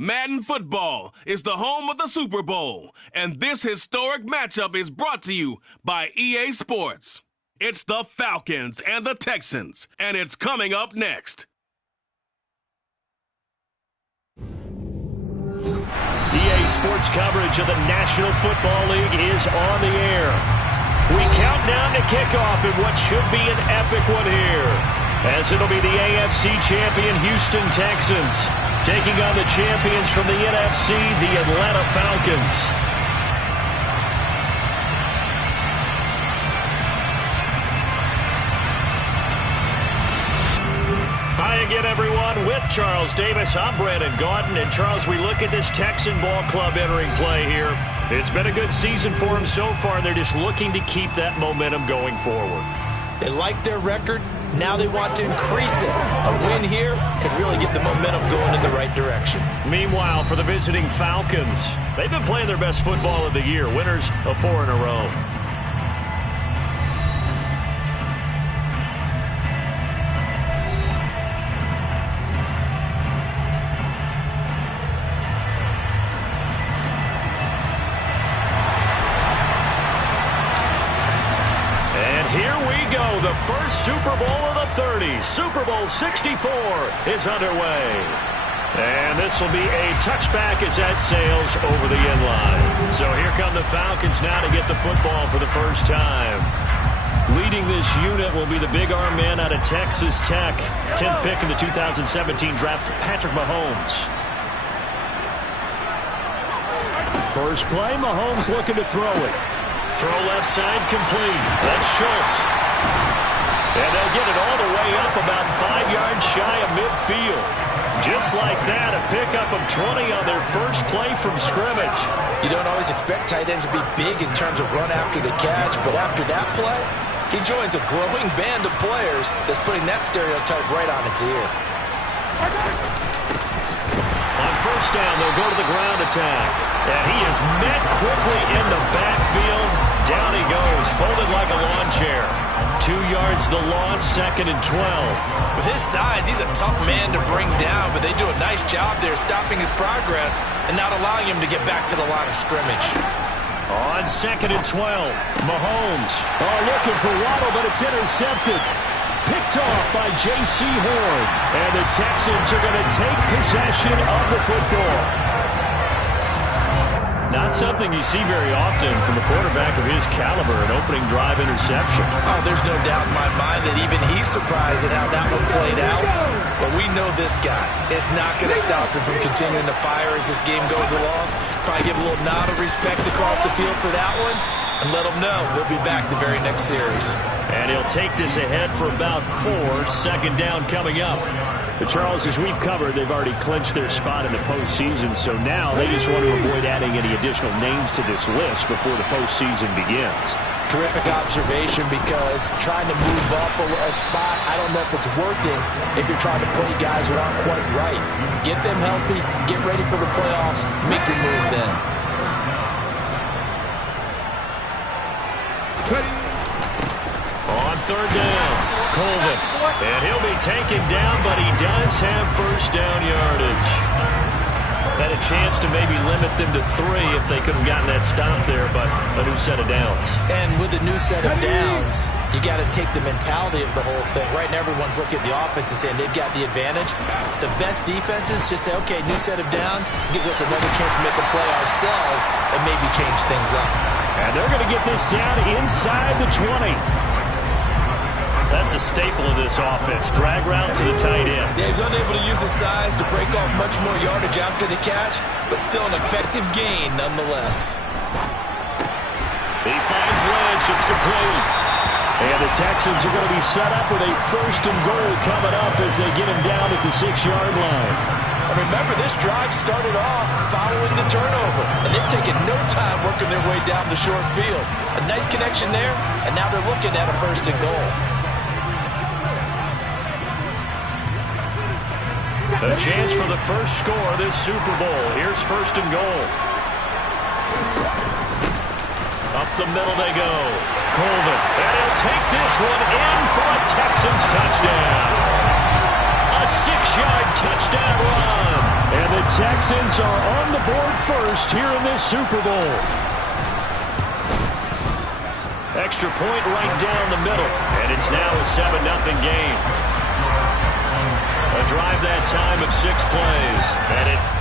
Madden Football is the home of the Super Bowl, and this historic matchup is brought to you by EA Sports. It's the Falcons and the Texans, and it's coming up next. EA Sports coverage of the National Football League is on the air. We count down to kickoff in what should be an epic one here, as it'll be the AFC champion Houston Texans taking on the champions from the NFC, the Atlanta Falcons. Hi again, everyone. With Charles Davis, I'm Brandon Gaudin. And Charles, we look at this Texan ball club entering play here. It's been a good season for them so far. They're just looking to keep that momentum going forward. They like their record. Now they want to increase it. A win here could really get the momentum going in the right direction. Meanwhile, for the visiting Falcons, they've been playing their best football of the year. Winners of 4 in a row. The first Super Bowl of the 30s, Super Bowl 64, is underway. And this will be a touchback as that sails over the end line. So here come the Falcons now to get the football for the first time. Leading this unit will be the big arm man out of Texas Tech. 10th pick in the 2017 draft, Patrick Mahomes. First play, Mahomes looking to throw it. Throw left side complete. That's Schultz. And they'll get it all the way up about 5 yards shy of midfield. Just like that, a pickup of 20 on their first play from scrimmage. You don't always expect tight ends to be big in terms of run after the catch, but after that play, he joins a growing band of players that's putting that stereotype right on its ear. On first down, they'll go to the ground attack. And he is met quickly in the backfield. Down he goes, folded like a lawn chair. 2 yards the loss, 2nd and 12. With his size, he's a tough man to bring down, but they do a nice job there stopping his progress and not allowing him to get back to the line of scrimmage. On 2nd and 12, Mahomes. Looking for Waddle, but it's intercepted. Picked off by J.C. Horn. And the Texans are going to take possession of the football. Not something you see very often from a quarterback of his caliber, an opening drive interception. Oh, there's no doubt in my mind that even he's surprised at how that one played out. But we know this guy is not going to stop him from continuing to fire as this game goes along. Probably give a little nod of respect across the field for that one and let him know he'll be back the very next series. And he'll take this ahead for about 4, 2nd down coming up. But Charles, as we've covered, they've already clinched their spot in the postseason, so now they just want to avoid adding any additional names to this list before the postseason begins. Terrific observation, because trying to move up a spot, I don't know if it's working if you're trying to play guys who aren't quite right. Get them healthy, get ready for the playoffs, make your move then. On 3rd down, Colvin. And he'll be taken down, but he does have first down yardage. Had a chance to maybe limit them to 3 if they could have gotten that stop there, but a new set of downs. And with a new set of downs, you got to take the mentality of the whole thing. Right now, everyone's looking at the offense and saying they've got the advantage. The best defenses just say, okay, new set of downs gives us another chance to make a play ourselves and maybe change things up. And they're going to get this down inside the 20. That's a staple of this offense. Drag route to the tight end. Yeah, he's unable to use his size to break off much more yardage after the catch, but still an effective gain nonetheless. He finds Lynch. It's complete. And the Texans are going to be set up with a 1st and goal coming up as they get him down at the 6-yard line. And remember, this drive started off following the turnover, and they've taken no time working their way down the short field. A nice connection there, and now they're looking at a 1st and goal. A chance for the first score of this Super Bowl. Here's 1st and goal. Up the middle they go. Colvin. And he'll take this one in for a Texans touchdown. A 6-yard touchdown run. And And the Texans are on the board first here in this Super Bowl. Extra point right down the middle. And it's now a 7-0 game. A drive that time of 6 plays. And it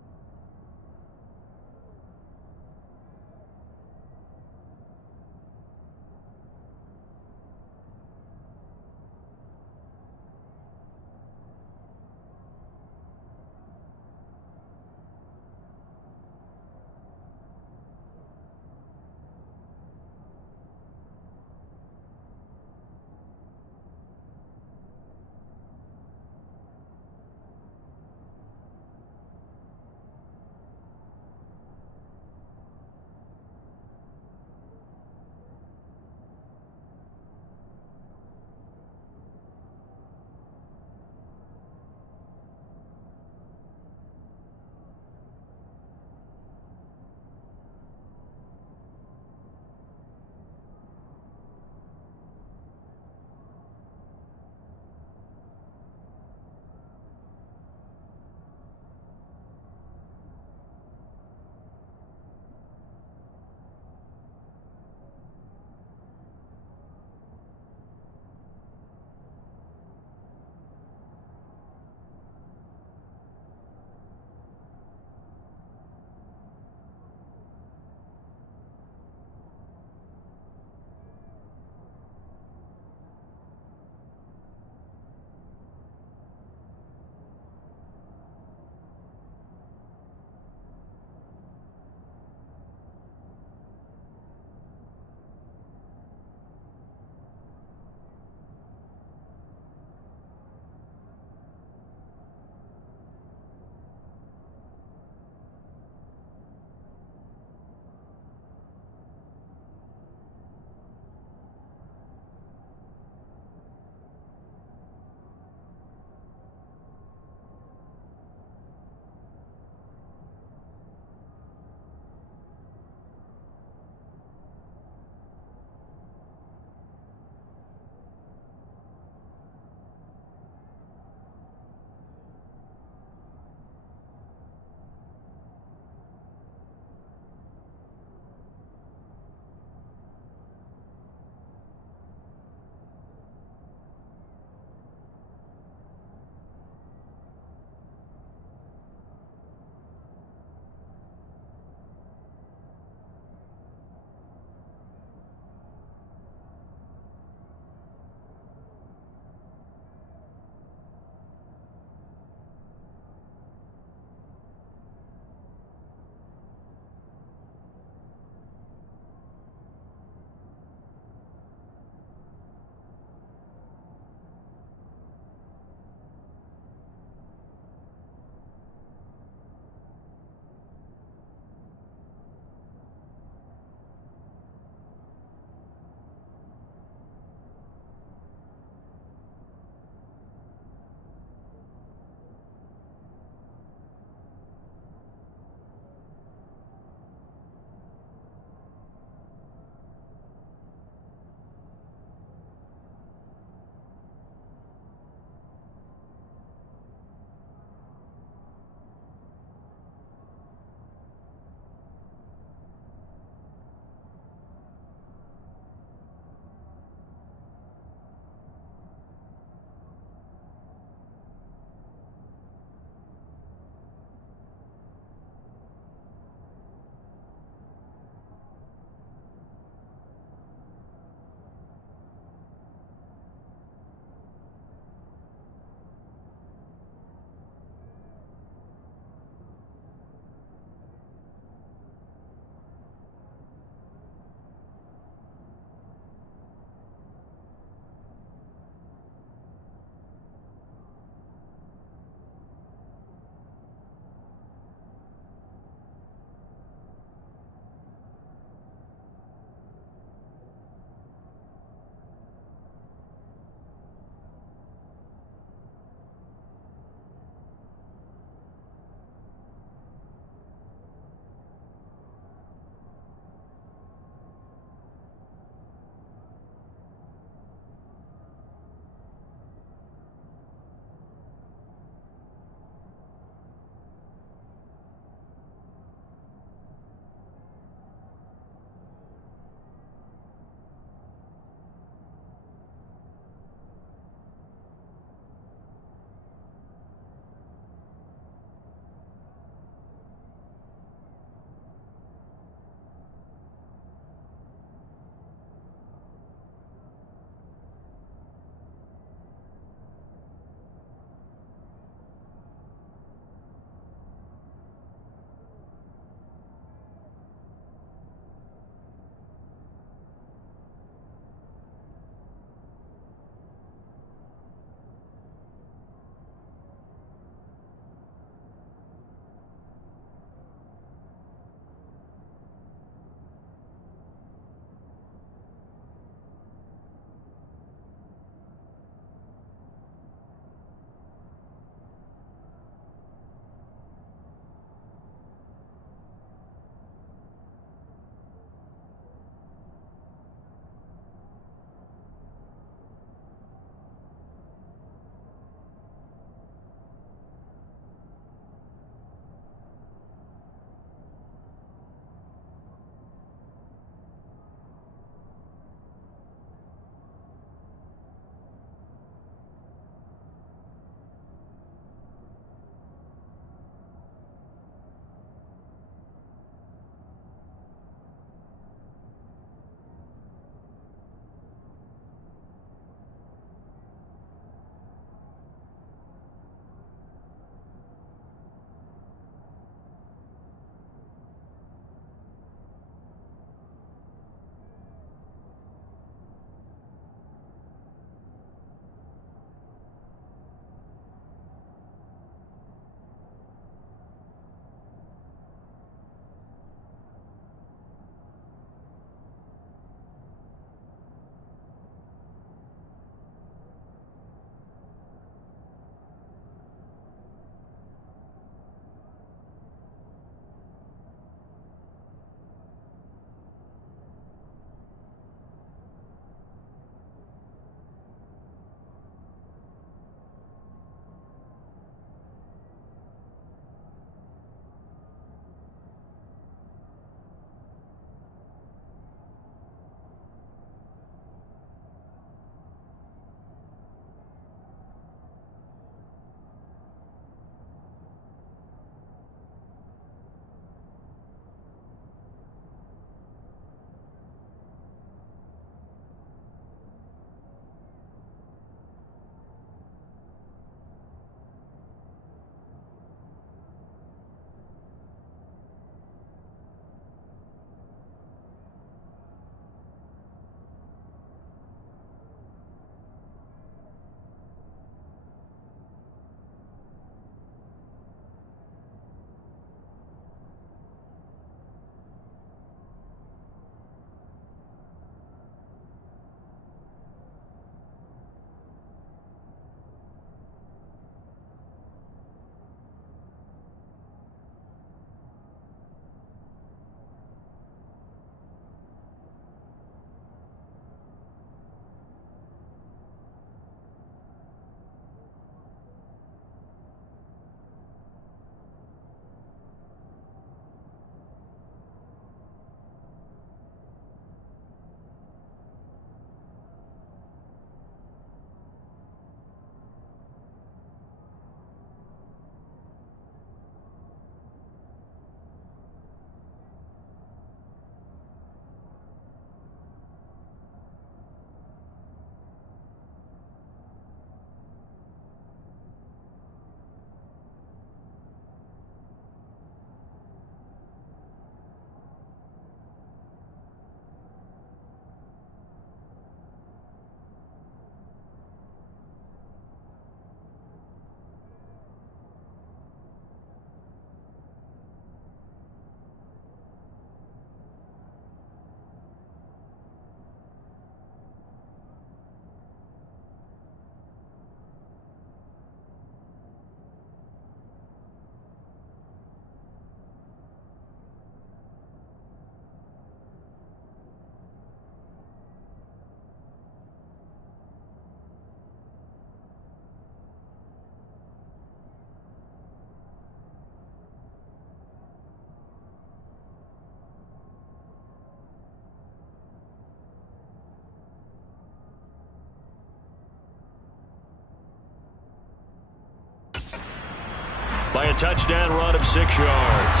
by a touchdown run of 6 yards.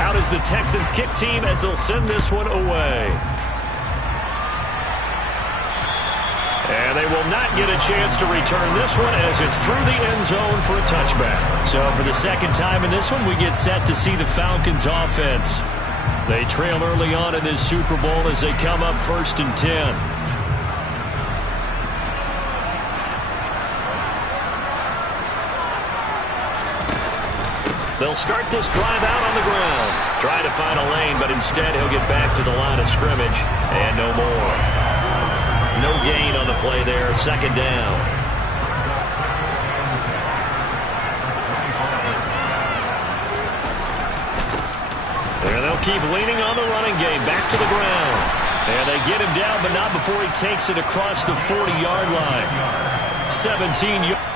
Out is the Texans kick team as they'll send this one away. And they will not get a chance to return this one as it's through the end zone for a touchback. So for the second time in this one, we get set to see the Falcons offense. They trail early on in this Super Bowl as they come up 1st and 10. They'll start this drive out on the ground. Trying to find a lane, but instead he'll get back to the line of scrimmage and no more. No gain on the play there, 2nd down. And they'll keep leaning on the running game, back to the ground. And they get him down, but not before he takes it across the 40-yard line. 17 yards.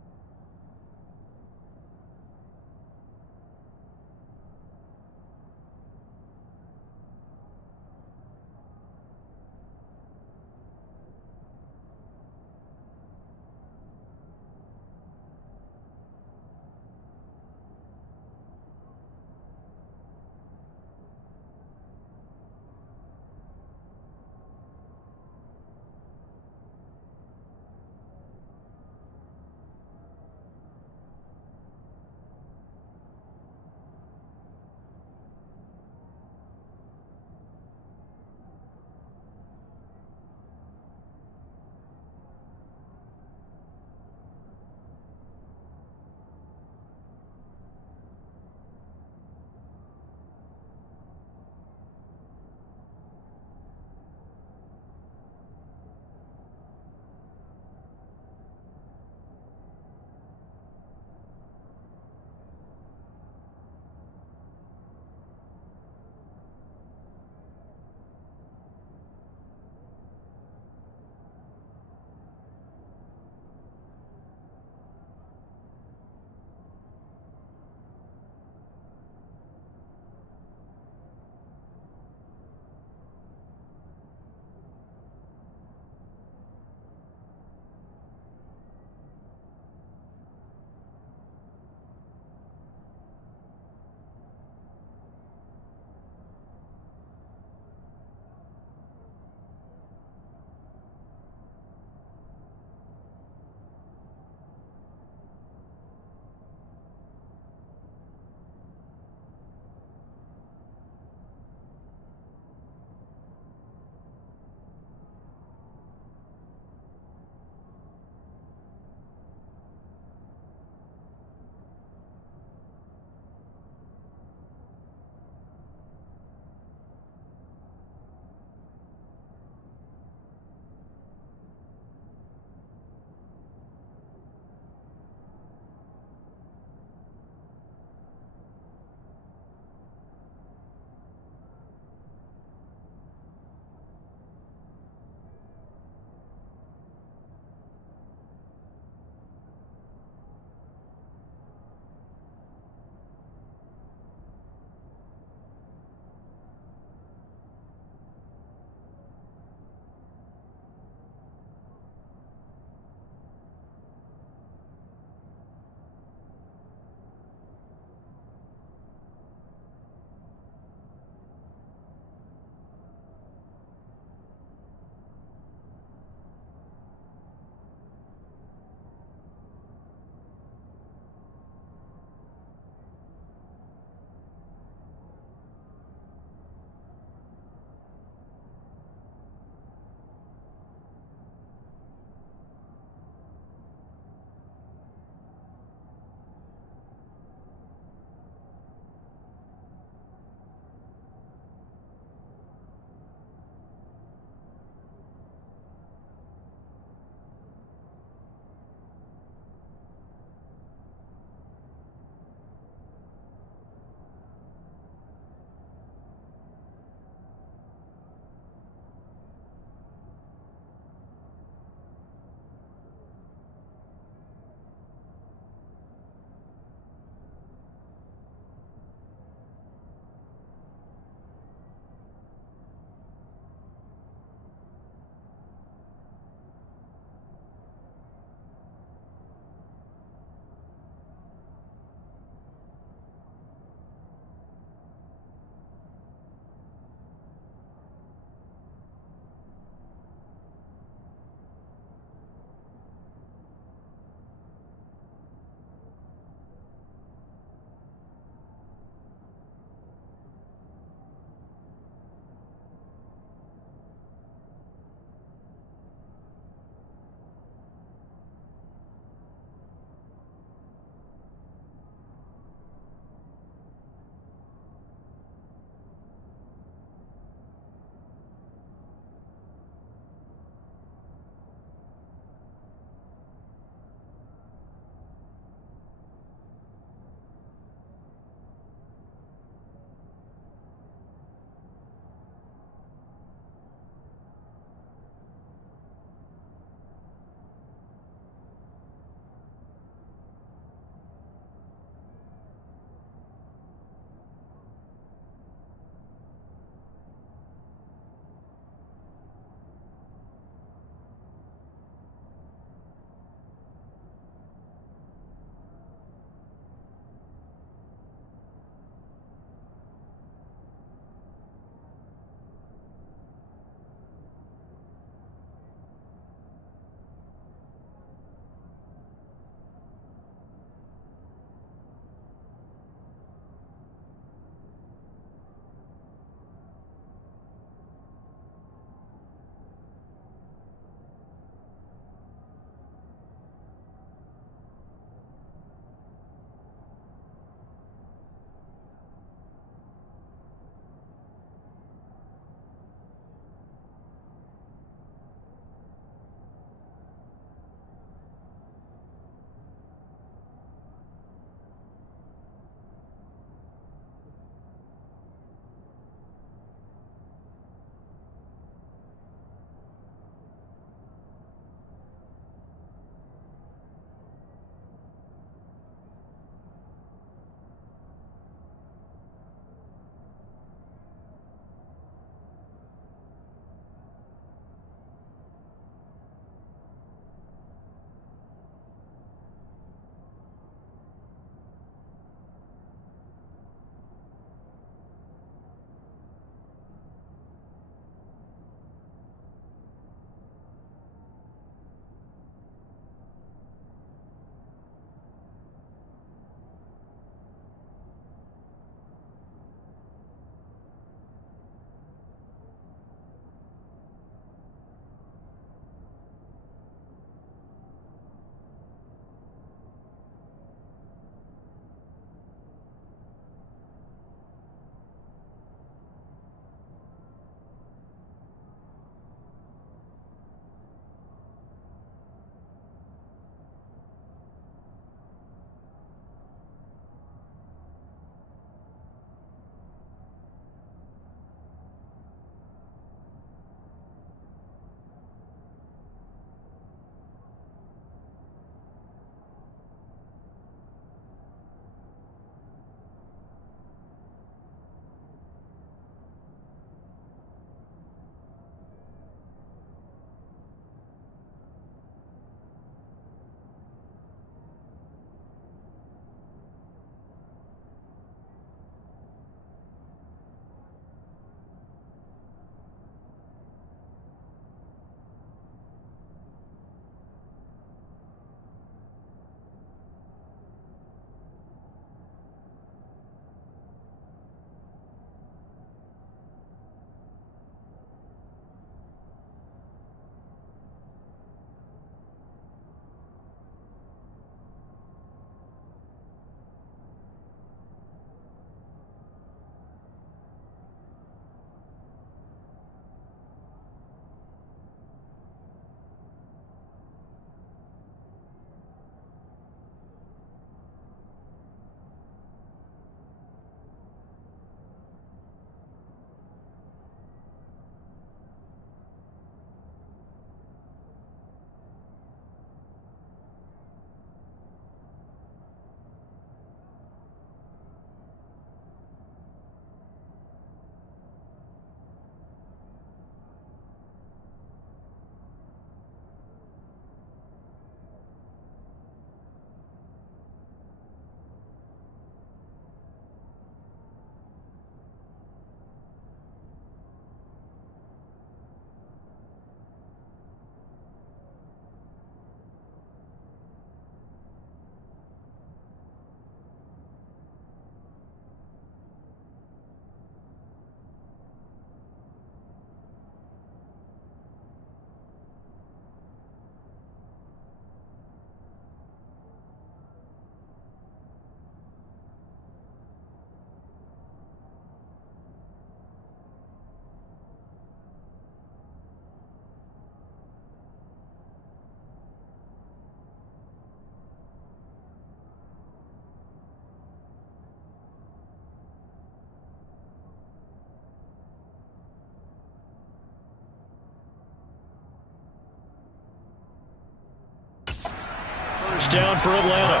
first down for Atlanta.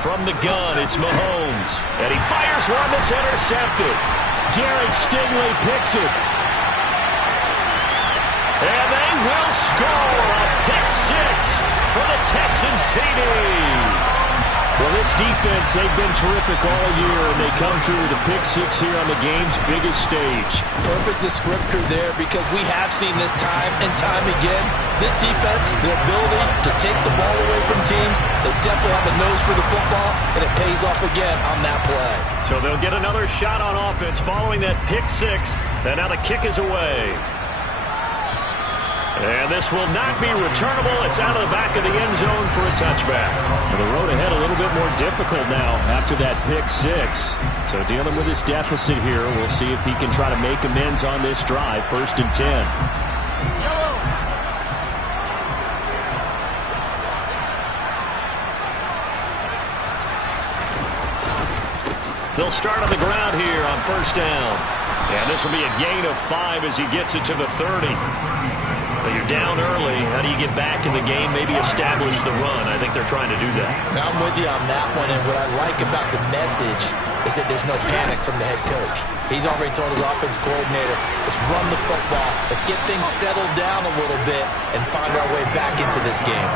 From the gun, it's Mahomes. And he fires one that's intercepted. Derek Stingley picks it. And they will score a pick six for the Texans TD. Well, this defense, they've been terrific all year, and they come through with a pick six here on the game's biggest stage. Perfect descriptor there, because we have seen this time and time again. This defense, their ability to take the ball away from teams, they definitely have a nose for the football, and it pays off again on that play. So they'll get another shot on offense following that pick six, and now the kick is away. And this will not be returnable. It's out of the back of the end zone for a touchback. Well, the road ahead a little bit more difficult now after that pick six. So dealing with this deficit here, we'll see if he can try to make amends on this drive. 1st and 10. They'll start on the ground here on 1st down. And this will be a gain of 5 as he gets it to the 30. But you're down early. How do you get back in the game, maybe establish the run? I think they're trying to do that. Now, I'm with you on that one, and what I like about the message is that there's no panic from the head coach. He's already told his offense coordinator, let's run the football, let's get things settled down a little bit and find our way back into this game.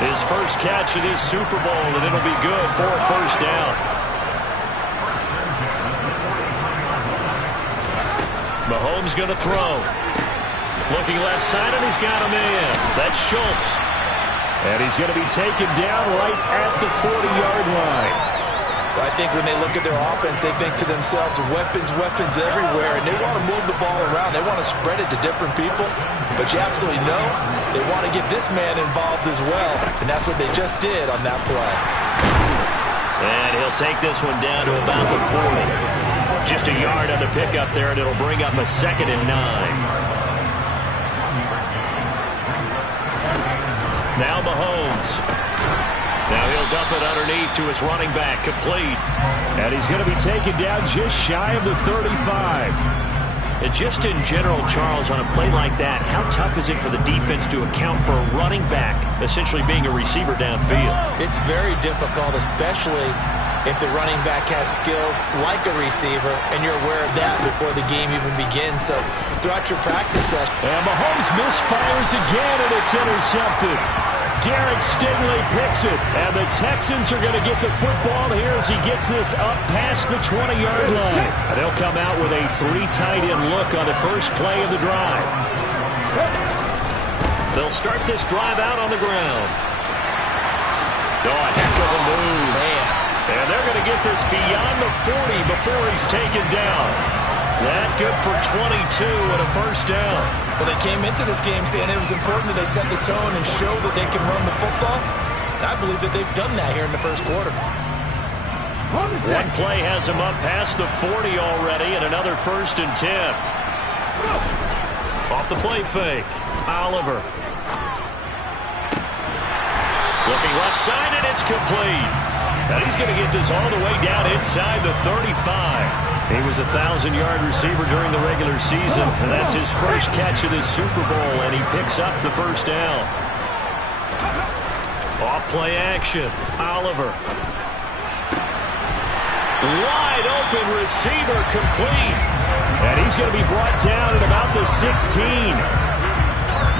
His first catch of this Super Bowl, and it'll be good for a 1st down. Mahomes going to throw. Looking left side, and he's got him in. That's Schultz. And he's going to be taken down right at the 40-yard line. I think when they look at their offense, they think to themselves, weapons everywhere, and they want to move the ball around. They want to spread it to different people. But you absolutely know they want to get this man involved as well, and that's what they just did on that play. And he'll take this one down to about the 40. Just a yard on the pickup there, and it'll bring up a 2nd and 9. Now Mahomes. Now he'll dump it underneath to his running back, complete. And he's going to be taken down just shy of the 35. And just in general, Charles, on a play like that, how tough is it for the defense to account for a running back essentially being a receiver downfield? It's very difficult, especially if the running back has skills like a receiver, and you're aware of that before the game even begins. So throughout your practice session. And Mahomes misfires again, and it's intercepted. Derek Stingley picks it, and the Texans are going to get the football here as he gets this up past the 20-yard line. And they'll come out with a 3 tight end look on the first play of the drive. They'll start this drive out on the ground. Oh, a heck of a move. Man. And they're going to get this beyond the 40 before he's taken down. That good for 22 and a 1st down. Well, they came into this game saying it was important that they set the tone and show that they can run the football. I believe that they've done that here in the 1st quarter. One play has him up past the 40 already, and another 1st and 10. Off the play fake, Oliver. Looking left side, and it's complete. And he's going to get this all the way down inside the 35. He was a 1,000-yard receiver during the regular season, and that's his first catch of this Super Bowl, and he picks up the 1st down. Off-play action, Oliver. Wide open receiver, complete. And he's going to be brought down at about the 16.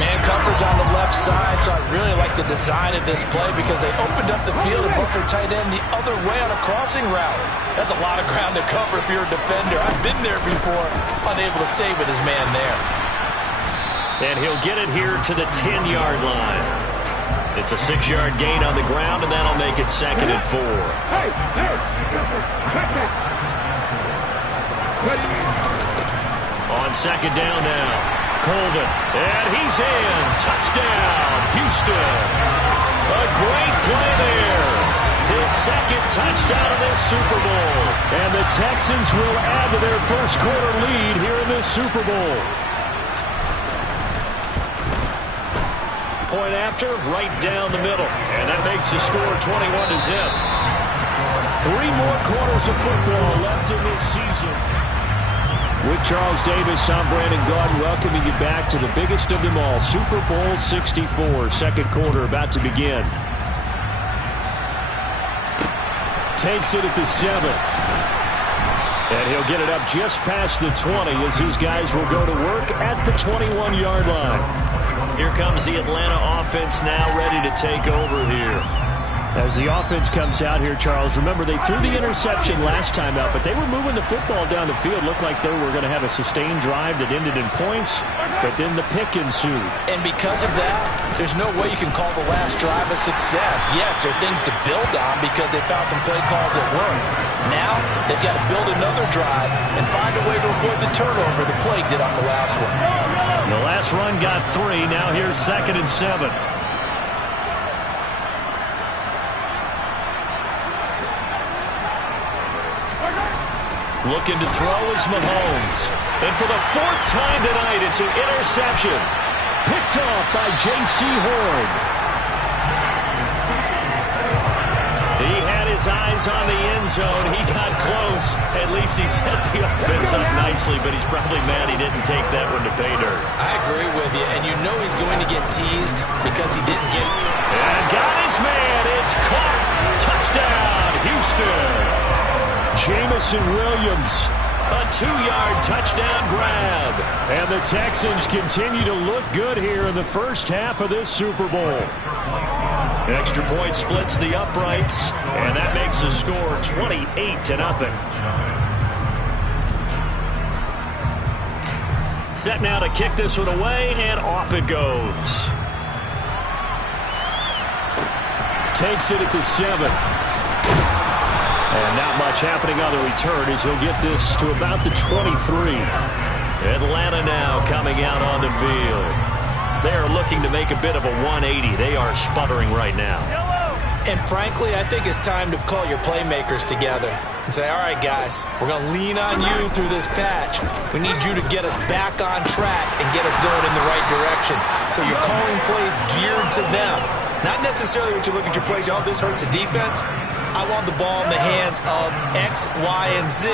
Man coverage on the left side, so I really like the design of this play because they opened up the field and put their tight end the other way on a crossing route. That's a lot of ground to cover if you're a defender. I've been there before, unable to stay with his man there. And he'll get it here to the 10-yard line. It's a 6-yard gain on the ground, and that'll make it 2nd and 4. On 2nd down now. Colvin, and he's in. Touchdown, Houston. A great play there. His 2nd touchdown of this Super Bowl. And the Texans will add to their 1st quarter lead here in this Super Bowl. point after, right down the middle. And that makes the score 21-0. 3 more quarters of football left in this season. With Charles Davis, I'm Brandon Gaudin welcoming you back to the biggest of them all, Super Bowl 64. Second quarter about to begin. Takes it at the 7. And he'll get it up just past the 20 as his guys will go to work at the 21-yard line. Here comes the Atlanta offense now ready to take over here. As the offense comes out here, Charles, remember they threw the interception last time out, but they were moving the football down the field. Looked like they were going to have a sustained drive that ended in points, but then the pick ensued. And because of that, there's no way you can call the last drive a success. Yes, there are things to build on because they found some play calls that worked. Now, they've got to build another drive and find a way to avoid the turnover the play did on the last one. The last run got 3. Now here's 2nd and 7. Looking to throw is Mahomes. And for the 4th time tonight, it's an interception. Picked off by J.C. Horn. He had his eyes on the end zone. He got close. At least he set the offense up nicely, but he's probably mad he didn't take that one to pay dirt. I agree with you, and you know he's going to get teased because he didn't get it. And got his man. It's caught. Touchdown, Houston. Jamison Williams. A 2-yard touchdown grab. And the Texans continue to look good here in the first half of this Super Bowl. Extra point splits the uprights, and that makes the score 28-0. Set now to kick this one away, and off it goes. Takes it at the 7. And not much happening on the return as he'll get this to about the 23. Atlanta now coming out on the field. They are looking to make a bit of a 180. They are sputtering right now. And frankly, I think it's time to call your playmakers together and say, all right, guys, we're going to lean on you through this patch. We need you to get us back on track and get us going in the right direction. So you're calling plays geared to them. Not necessarily what you look at your plays, oh, this hurts the defense. I want the ball in the hands of X, Y, and Z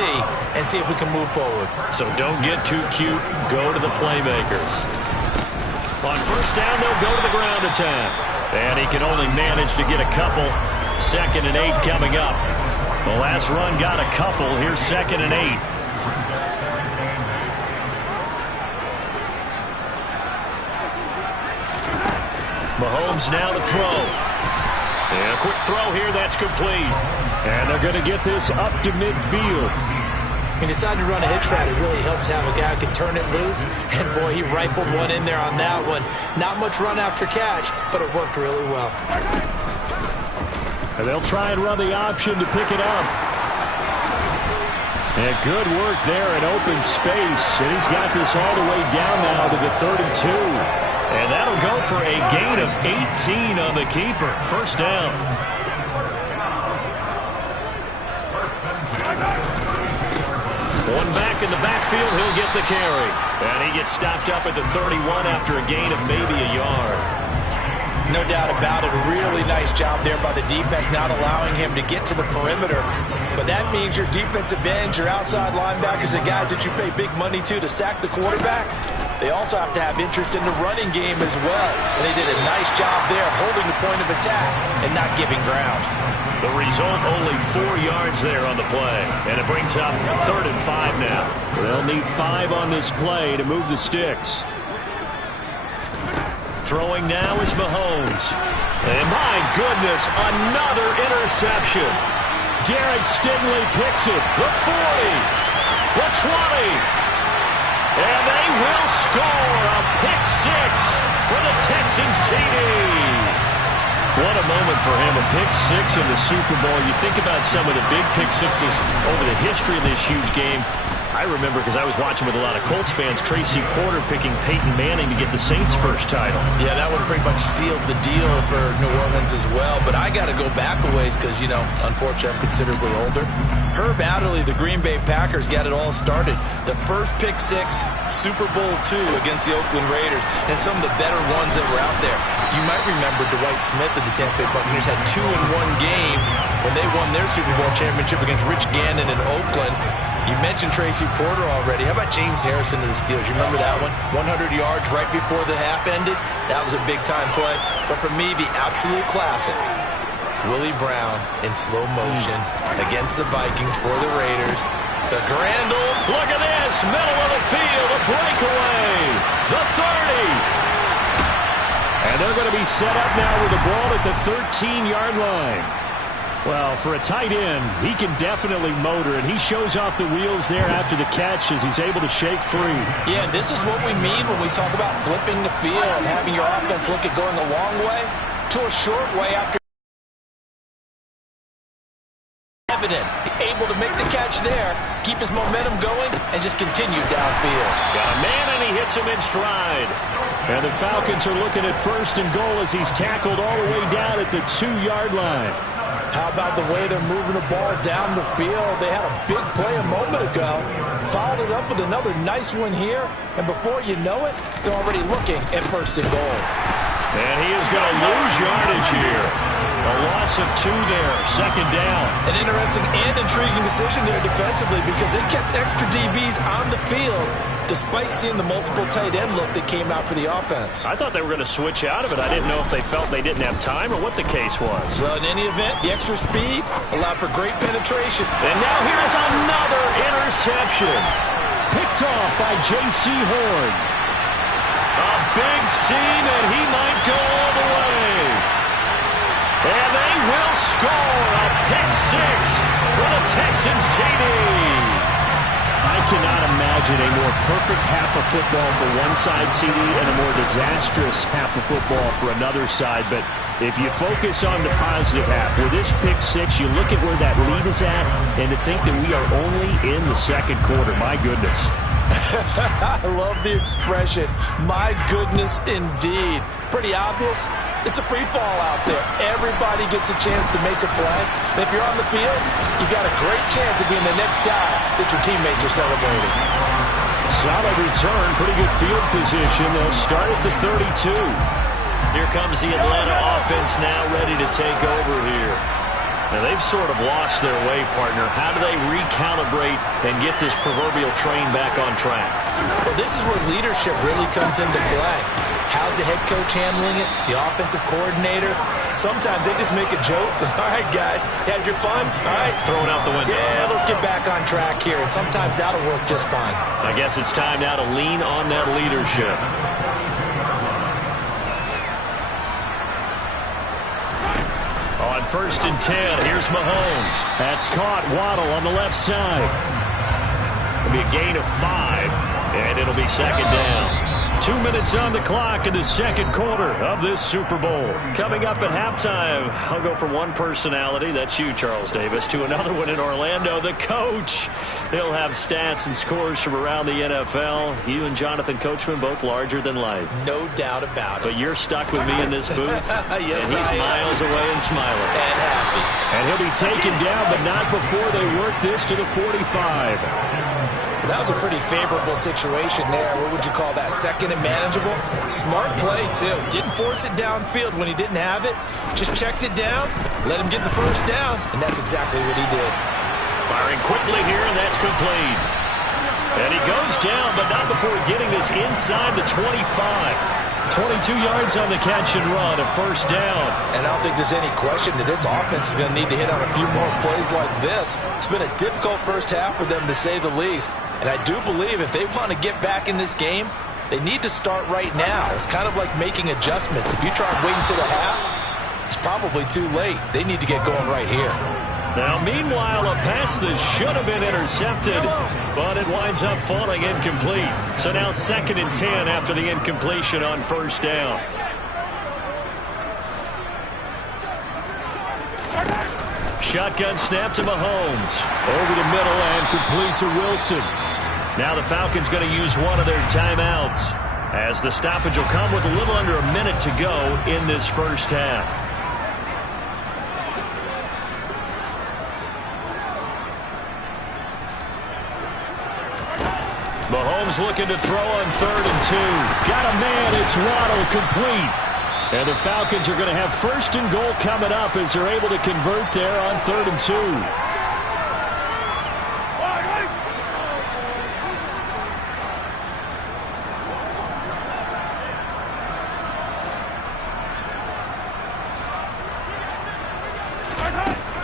and see if we can move forward. So don't get too cute. Go to the playmakers. On first down, they'll go to the ground attack. And he can only manage to get a couple. 2nd and 8 coming up. The last run got a couple. Here's 2nd and 8. Mahomes now to throw. And a quick throw here, that's complete. And they're going to get this up to midfield. He decided to run a hitch route. It really helps to have a guy who can turn it loose. And, boy, he rifled one in there on that one. Not much run after catch, but it worked really well. And they'll try and run the option to pick it up. And good work there in open space. And he's got this all the way down now to the 32. And that'll go for a gain of 18 on the keeper. First down. One back in the backfield, he'll get the carry. And he gets stopped up at the 31 after a gain of maybe a yard. No doubt about it. A really nice job there by the defense, not allowing him to get to the perimeter. But that means your defensive ends, your outside linebackers, the guys that you pay big money to sack the quarterback, they also have to have interest in the running game as well. And they did a nice job there of holding the point of attack and not giving ground. The result, only 4 yards there on the play. And it brings up 3rd and 5 now. They'll need 5 on this play to move the sticks. Throwing now is Mahomes. And my goodness, another interception. Derek Stingley picks it. The 40, the 20. And they will score a pick 6 for the Texans TD. What a moment for him, a pick 6 in the Super Bowl. You think about some of the big pick 6s over the history of this huge game. I remember because I was watching with a lot of Colts fans, Tracy Porter picking Peyton Manning to get the Saints' first title. Yeah, that one pretty much sealed the deal for New Orleans as well. But I got to go back a ways because, you know, unfortunately I'm considerably older. Herb Adderley, the Green Bay Packers, got it all started. The first pick six, Super Bowl II against the Oakland Raiders, and some of the better ones that were out there. You might remember Dwight Smith of the Tampa Bay Buccaneers had 2 in one game when they won their Super Bowl championship against Rich Gannon in Oakland. You mentioned Tracy Porter already. How about James Harrison of the Steelers? You remember that one? 100 yards right before the half ended. That was a big-time play. But for me, the absolute classic, Willie Brown in slow motion against the Vikings for the Raiders. The grand old, look at this, middle of the field, a breakaway, the 30. And they're going to be set up now with the ball at the 13-yard line. Well, for a tight end, he can definitely motor, and he shows off the wheels there after the catch as he's able to shake free. Yeah, and this is what we mean when we talk about flipping the field and having your offense look at going a long way to a short way after evident. Able to make the catch there, keep his momentum going, and just continue downfield. Got a man, and he hits him in stride. And the Falcons are looking at 1st and goal as he's tackled all the way down at the 2-yard line. How about the way they're moving the ball down the field? They had a big play a moment ago. Followed it up with another nice one here. And before you know it, they're already looking at 1st and goal. And he is going to lose yardage here. A loss of 2 there, 2nd down. An interesting and intriguing decision there defensively because they kept extra DBs on the field despite seeing the multiple tight end look that came out for the offense. I thought they were going to switch out of it. I didn't know if they felt they didn't have time or what the case was. Well, in any event, the extra speed allowed for great penetration. And now here's another interception. Picked off by J.C. Horn. A big seam, and he might go all the way. And they will score a pick 6 for the Texans, TD. I cannot imagine a more perfect half of football for one side, CD, and a more disastrous half of football for another side. But if you focus on the positive half, with this pick 6, you look at where that lead is at, and to think that we are only in the 2nd quarter. My goodness. I love the expression, my goodness indeed. Pretty obvious. It's a free fall out there. Everybody gets a chance to make a play. And if you're on the field, you've got a great chance of being the next guy that your teammates are celebrating. Solid return, pretty good field position. They'll start at the 32. Here comes the Atlanta offense now ready to take over here. Now, they've sort of lost their way, partner. How do they recalibrate and get this proverbial train back on track? Well, this is where leadership really comes into play. How's the head coach handling it? The offensive coordinator? Sometimes they just make a joke. All right, guys, had your fun? All right. Throw it out the window. Yeah, let's get back on track here. And sometimes that'll work just fine. I guess it's time now to lean on that leadership. On 1st and 10, here's Mahomes. That's caught. Waddle on the left side. It'll be a gain of 5, and it'll be 2nd down. 2 minutes on the clock in the 2nd quarter of this Super Bowl. Coming up at halftime, I'll go from one personality, that's you, Charles Davis, to another one in Orlando, the coach. He'll have stats and scores from around the NFL. You and Jonathan Coachman, both larger than life. No doubt about it. But you're stuck with me in this booth, yes, and he's miles away and smiling. And happy. And he'll be taken down, but not before they work this to the 45. That was a pretty favorable situation there. What would you call that? 2nd and manageable? Smart play, too. Didn't force it downfield when he didn't have it. Just checked it down, let him get the 1st down, and that's exactly what he did. Firing quickly here, and that's complete. And he goes down, but not before getting this inside the 25. 22 yards on the catch and run, a 1st down. And I don't think there's any question that this offense is going to need to hit on a few more plays like this. It's been a difficult first half for them, to say the least. And I do believe if they want to get back in this game, they need to start right now. It's kind of like making adjustments. If you try and wait until the half, it's probably too late. They need to get going right here. Now, meanwhile, a pass that should have been intercepted, but it winds up falling incomplete. So now 2nd and 10 after the incompletion on 1st down. Shotgun snap to Mahomes. Over the middle and complete to Wilson. Now the Falcons going to use one of their timeouts, as the stoppage will come with a little under a minute to go in this first half. Mahomes looking to throw on 3rd and 2. Got a man. It's Waddle, complete. And the Falcons are going to have 1st and goal coming up as they're able to convert there on 3rd and 2.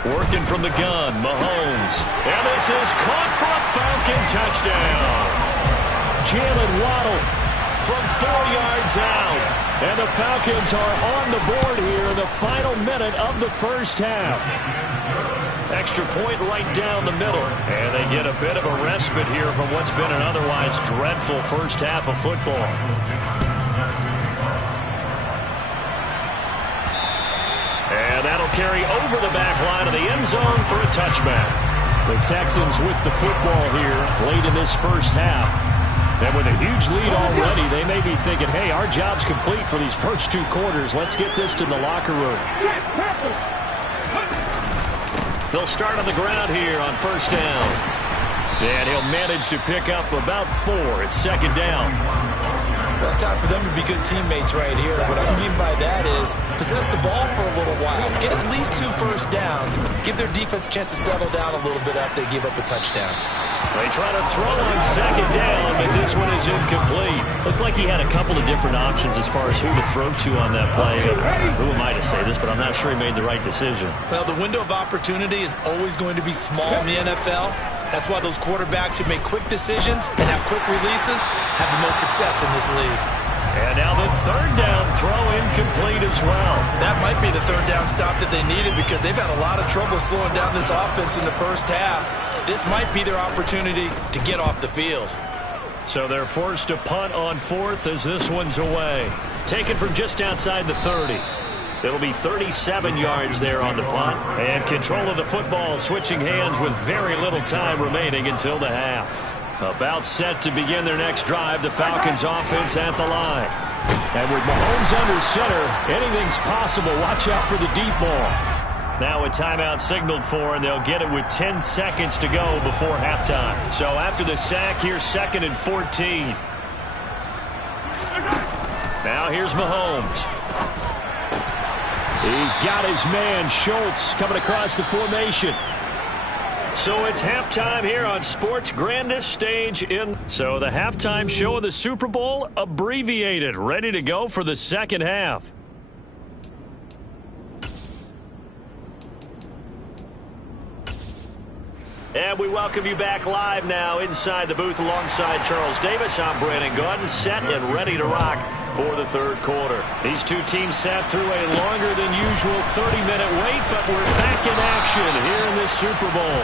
Working from the gun, Mahomes. And this is caught for a Falcon touchdown. Jalen Waddle from 4 yards out. And the Falcons are on the board here in the final minute of the first half. Extra point right down the middle. And they get a bit of a respite here from what's been an otherwise dreadful first half of football. And that'll carry over the back line of the end zone for a touchback. The Texans with the football here late in this first half. And with a huge lead already, they may be thinking, hey, our job's complete for these first 2 quarters. Let's get this to the locker room. They'll start on the ground here on 1st down. And he'll manage to pick up about 4. It's 2nd down. Well, it's time for them to be good teammates right here. What I mean by that is possess the ball for a little while. Get at least 2 first downs. Give their defense a chance to settle down a little bit after they give up a touchdown. They try to throw on 2nd down, but this one is incomplete. Looked like he had a couple of different options as far as who to throw to on that play. Who am I to say this, but I'm not sure he made the right decision. Well, the window of opportunity is always going to be small in the NFL. That's why those quarterbacks who make quick decisions and have quick releases have the most success in this league. And now the 3rd down throw incomplete as well. That might be the 3rd down stop that they needed because they've had a lot of trouble slowing down this offense in the first half. This might be their opportunity to get off the field. So they're forced to punt on 4th as this one's away. Taken from just outside the 30. It'll be 37 yards there on the punt. And control of the football switching hands with very little time remaining until the half. About set to begin their next drive, the Falcons offense at the line. And with Mahomes under center, anything's possible. Watch out for the deep ball. Now a timeout signaled for, and they'll get it with 10 seconds to go before halftime. So after the sack, here's 2nd and 14. Now here's Mahomes. He's got his man, Schultz, coming across the formation. So it's halftime here on sports' grandest stage So the halftime show of the Super Bowl, abbreviated, ready to go for the 2nd half. And we welcome you back live now inside the booth alongside Charles Davis. I'm Brandon Gaudin, set and ready to rock for the 3rd quarter. These 2 teams sat through a longer than usual 30-minute wait, but we're back in action here in this Super Bowl.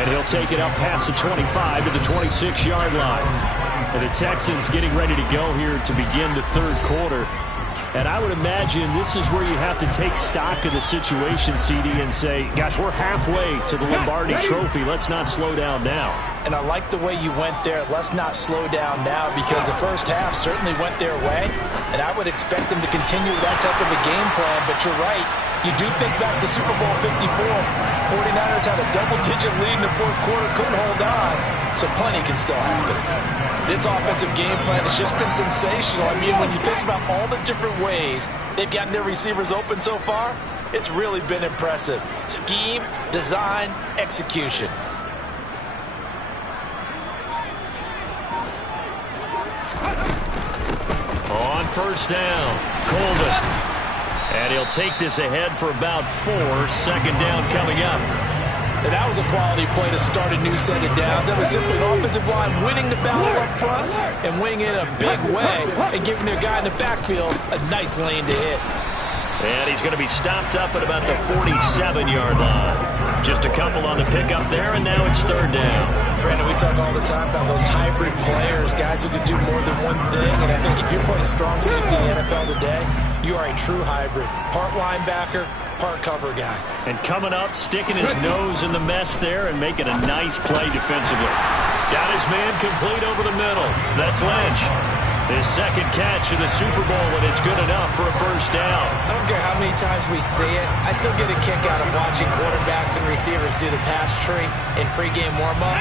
And he'll take it up past the 25 to the 26-yard line. And the Texans getting ready to go here to begin the 3rd quarter. And I would imagine this is where you have to take stock of the situation, CD, and say, gosh, we're halfway to the Lombardi Trophy. Let's not slow down now. And I like the way you went there. Let's not slow down now because the first half certainly went their way. And I would expect them to continue that type of a game plan. But you're right. You do think back to Super Bowl 54. 49ers had a double-digit lead in the 4th quarter, couldn't hold on. So plenty can still happen. This offensive game plan has just been sensational. I mean, when you think about all the different ways they've gotten their receivers open so far, it's really been impressive. Scheme, design, execution. On 1st down, Colvin. And he'll take this ahead for about 4. 2nd down coming up. And that was a quality play to start a new set of downs. That was simply an offensive line winning the battle up front and winning it in a big way and giving their guy in the backfield a nice lane to hit. And he's going to be stopped up at about the 47-yard line. Just a couple on the pickup there, and now it's 3rd down. Brandon, we talk all the time about those hybrid players, guys who can do more than one thing. And I think if you're playing strong safety in the NFL today, you are a true hybrid. Part linebacker, part cover guy. And coming up, sticking his nose in the mess there and making a nice play defensively. Got his man complete over the middle. That's Lynch. His second catch in the Super Bowl, and it's good enough for a first down. I don't care how many times we see it. I still get a kick out of watching quarterbacks and receivers do the pass tree in pregame warm-up.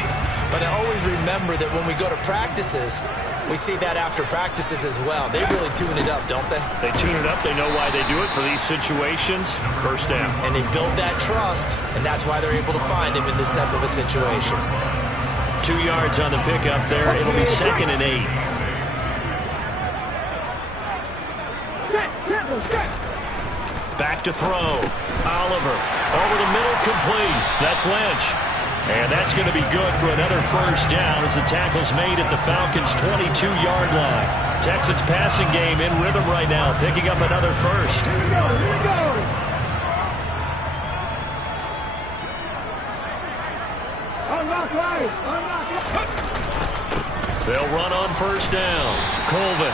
But I always remember that when we go to practices, we see that after practices as well. They really tune it up, don't they? They tune it up. They know why they do it for these situations. First down. And they build that trust, and that's why they're able to find him in this type of a situation. 2 yards on the pickup there. It'll be 2nd and 8. Back to throw. Oliver. Over the middle, complete. That's Lynch. And that's going to be good for another first down as the tackle's made at the Falcons' 22-yard line. Texans passing game in rhythm right now, picking up another first. Here we go. Unlock right. They'll run on first down. Colvin,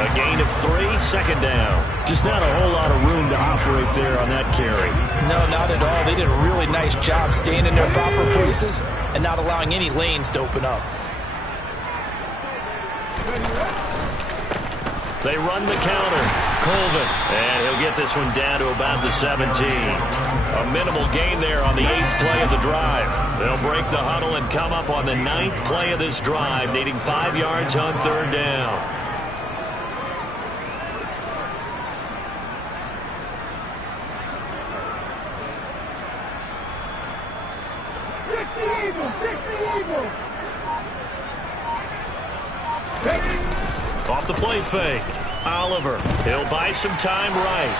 a gain of 3, 2nd down. Just not a whole lot of room to operate there on that carry. No, not at all. They did a really nice job staying in their proper places and not allowing any lanes to open up. They run the counter. Colvin, and he'll get this one down to about the 17. A minimal gain there on the 8th play of the drive. They'll break the huddle and come up on the 9th play of this drive, needing 5 yards on 3rd down. Off the play fake. Oliver, he'll buy some time right.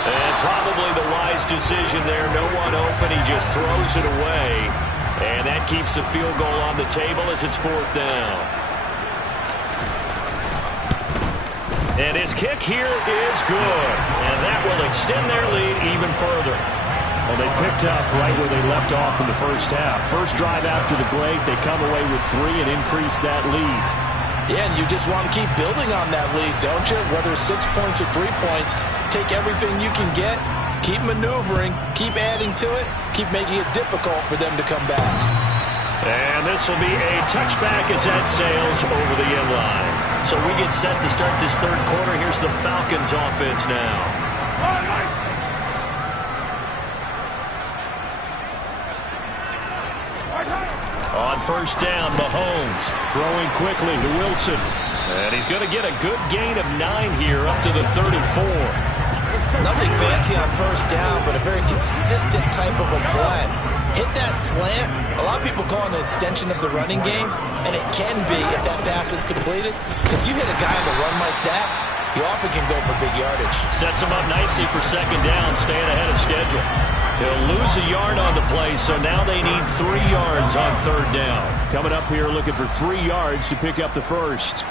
And probably the wise decision there. No one open. He just throws it away. And that keeps the field goal on the table as it's 4th down. And his kick here is good. And that will extend their lead even further. Well, they picked up right where they left off in the first half. First drive after the break, they come away with 3 and increase that lead. Yeah, and you just want to keep building on that lead, don't you? Whether 6 points or 3 points, take everything you can get, keep maneuvering, keep adding to it, keep making it difficult for them to come back. And this will be a touchback as that sails over the end line. So we get set to start this 3rd quarter. Here's the Falcons offense now. On first down, Mahomes throwing quickly to Wilson. And he's going to get a good gain of 9 here up to the 34. Nothing fancy on first down, but a very consistent type of a play. Hit that slant. A lot of people call it an extension of the running game, and it can be if that pass is completed. Because you hit a guy on the run like that, you often can go for big yardage. Sets him up nicely for 2nd down, staying ahead of schedule. He'll lose a yard on the play, so now they need 3 yards on 3rd down. Coming up here looking for 3 yards to pick up the first.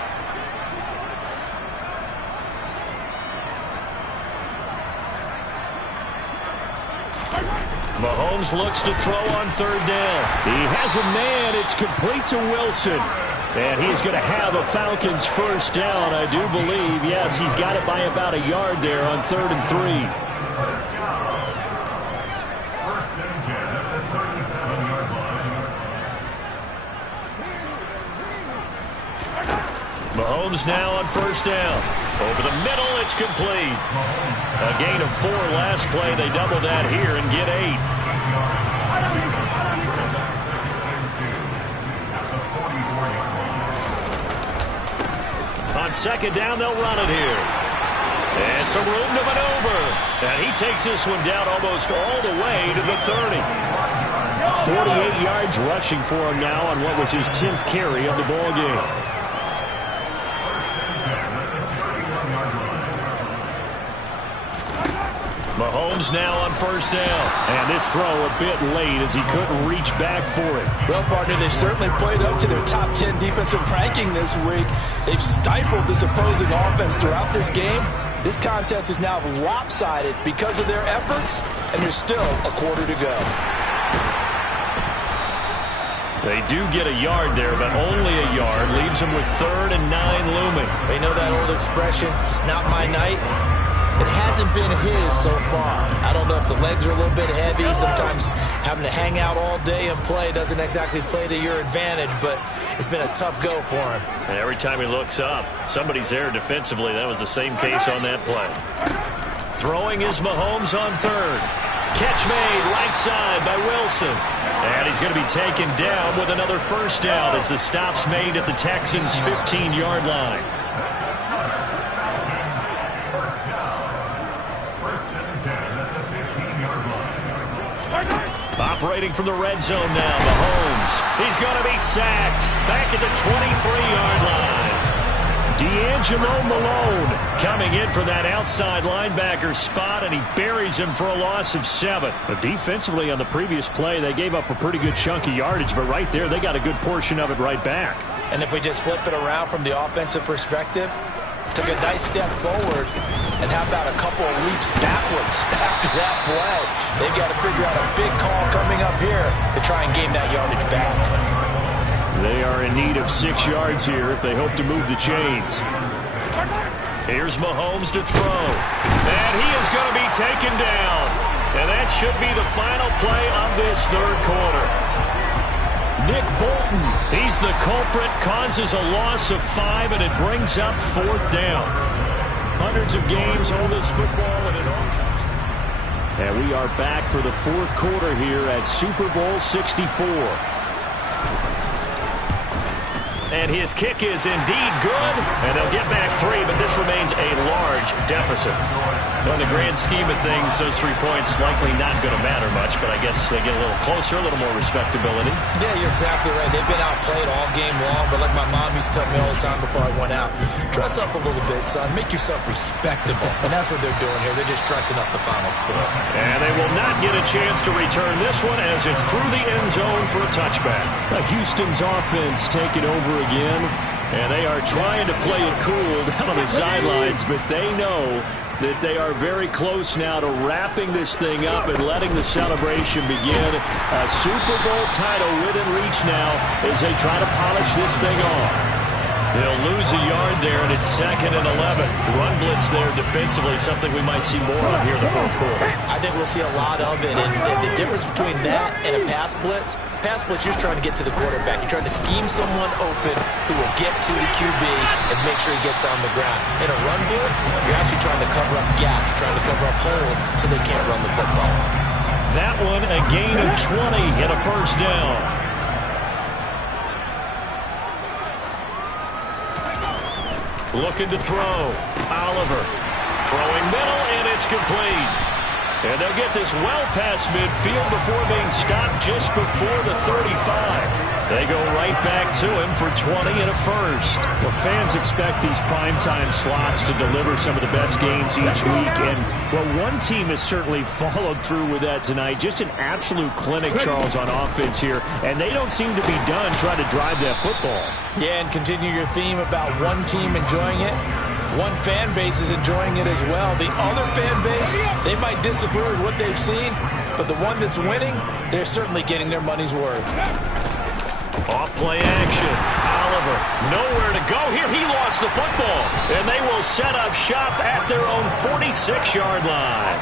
Mahomes looks to throw on 3rd down. He has a man. It's complete to Wilson. And he's going to have a Falcons first down, I do believe. Yes, he's got it by about a yard there on 3rd and 3. Mahomes now on first down. Over the middle, it's complete. A gain of 4 last play. They double that here and get 8. On 2nd down, they'll run it here. And some room to maneuver. And he takes this one down almost all the way to the 30. 48 yards rushing for him now on what was his 10th carry of the ball game. Mahomes now on first down. And this throw a bit late as he couldn't reach back for it. Well, partner, they've certainly played up to their top 10 defensive ranking this week. They've stifled this opposing offense throughout this game. This contest is now lopsided because of their efforts, and there's still a quarter to go. They do get a yard there, but only a yard. Leaves them with 3rd and 9 looming. They know that old expression, it's not my night. It hasn't been his so far. I don't know if the legs are a little bit heavy. Sometimes having to hang out all day and play doesn't exactly play to your advantage, but it's been a tough go for him. And every time he looks up, somebody's there defensively. That was the same case on that play. Throwing is Mahomes on third. Catch made right side by Wilson. And he's going to be taken down with another first down as the stop's made at the Texans' 15-yard line. Operating from the red zone now, Mahomes. He's going to be sacked back at the 23-yard line. D'Angelo Malone coming in for that outside linebacker spot, and he buries him for a loss of 7. But defensively on the previous play, they gave up a pretty good chunk of yardage, but right there they got a good portion of it right back. And if we just flip it around from the offensive perspective, took a nice step forward, and how about a couple of leaps backwards after that play? They've got to figure out a big call coming up here to try and gain that yardage back. They are in need of 6 yards here if they hope to move the chains. Here's Mahomes to throw. And he is going to be taken down. And that should be the final play of this third quarter. Nick Bolton, he's the culprit, causes a loss of 5, and it brings up 4th down. Hundreds of games on this football, and it all comes. And we are back for the 4th quarter here at Super Bowl 64. And his kick is indeed good, and they'll get back 3, but this remains a large deficit. Well, in the grand scheme of things, those 3 points likely not going to matter much, but I guess they get a little closer, a little more respectability. Yeah, you're exactly right. They've been outplayed all game long, but like my mom used to tell me all the time before I went out, dress up a little bit, son. Make yourself respectable. And that's what they're doing here. They're just dressing up the final score. And they will not get a chance to return this one as it's through the end zone for a touchback. Houston's offense taking over again, and they are trying to play it cool down on the sidelines, but they know that they are very close now to wrapping this thing up and letting the celebration begin. A Super Bowl title within reach now as they try to polish this thing off. They'll lose a yard there, and it's 2nd and 11. Run blitz there defensively, something we might see more of here in the 4th quarter. I think we'll see a lot of it, and the difference between that and a pass blitz, you're just trying to get to the quarterback. You're trying to scheme someone open who will get to the QB and make sure he gets on the ground. In a run blitz, you're actually trying to cover up gaps, trying to cover up holes so they can't run the football. That one, a gain of 20 and a first down. Looking to throw. Oliver throwing middle, and it's complete. And they'll get this well past midfield before being stopped just before the 35. They go right back to him for 20 and a first. Well, fans expect these primetime slots to deliver some of the best games each week. And, well, one team has certainly followed through with that tonight. Just an absolute clinic, Charles, on offense here. And they don't seem to be done trying to drive that football. Yeah, and continue your theme about one team enjoying it. One fan base is enjoying it as well. The other fan base, they might disagree with what they've seen, but the one that's winning, they're certainly getting their money's worth. Off-play action. Oliver, nowhere to go here. He lost the football, and they will set up shop at their own 46-yard line.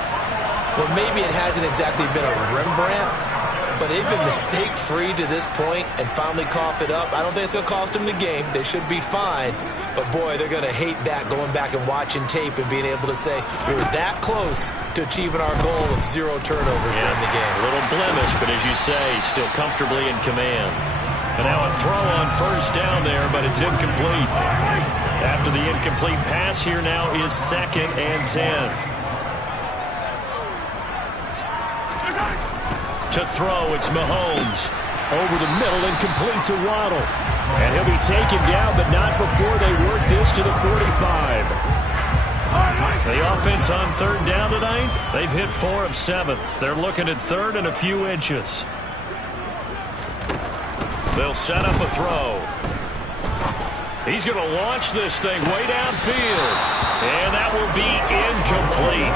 Well, maybe it hasn't exactly been a Rembrandt, but they've been mistake-free to this point and finally cough it up. I don't think it's going to cost them the game. They should be fine. But, boy, they're going to hate that, going back and watching tape and being able to say we were that close to achieving our goal of 0 turnovers during the game. A little blemish, but as you say, still comfortably in command. And now a throw on first down there, but it's incomplete. After the incomplete pass, here now is 2nd and 10. To throw, it's Mahomes. Over the middle and complete to Waddle. And he'll be taken down, but not before they work this to the 45. The offense on 3rd down tonight, they've hit 4 of 7. They're looking at 3rd and a few inches. They'll set up a throw. He's going to launch this thing way downfield. And that will be incomplete.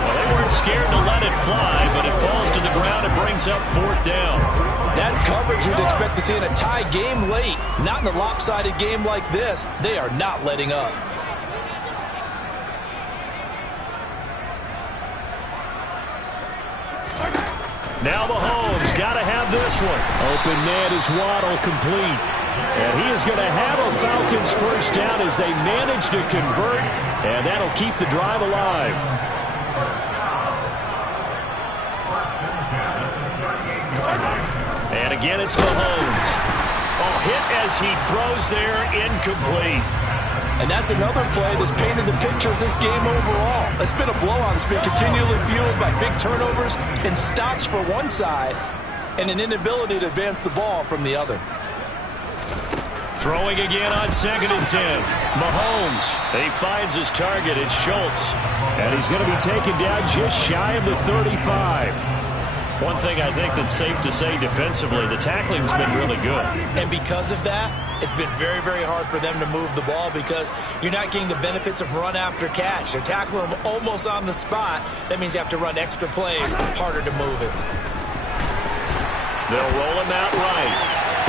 Well, they weren't scared to let it fly, but it falls to the ground and brings up 4th down. That's coverage you'd expect to see in a tie game late. Not in a lopsided game like this. They are not letting up. Now Mahomes got to have this one. Open man is Waddle, complete. And he is going to have a Falcons first down as they manage to convert, and that'll keep the drive alive. And again, it's Mahomes. Oh, hit as he throws there, incomplete. And that's another play that's painted the picture of this game overall. It's been a blowout. It's been continually fueled by big turnovers and stops for one side and an inability to advance the ball from the other. Throwing again on 2nd and 10. Mahomes, he finds his target. It's Schultz. And he's going to be taken down just shy of the 35. One thing I think that's safe to say defensively, the tackling's been really good. And because of that, it's been very, very hard for them to move the ball because you're not getting the benefits of run after catch. They're tackling them almost on the spot. That means you have to run extra plays, harder to move it. They'll roll him out right.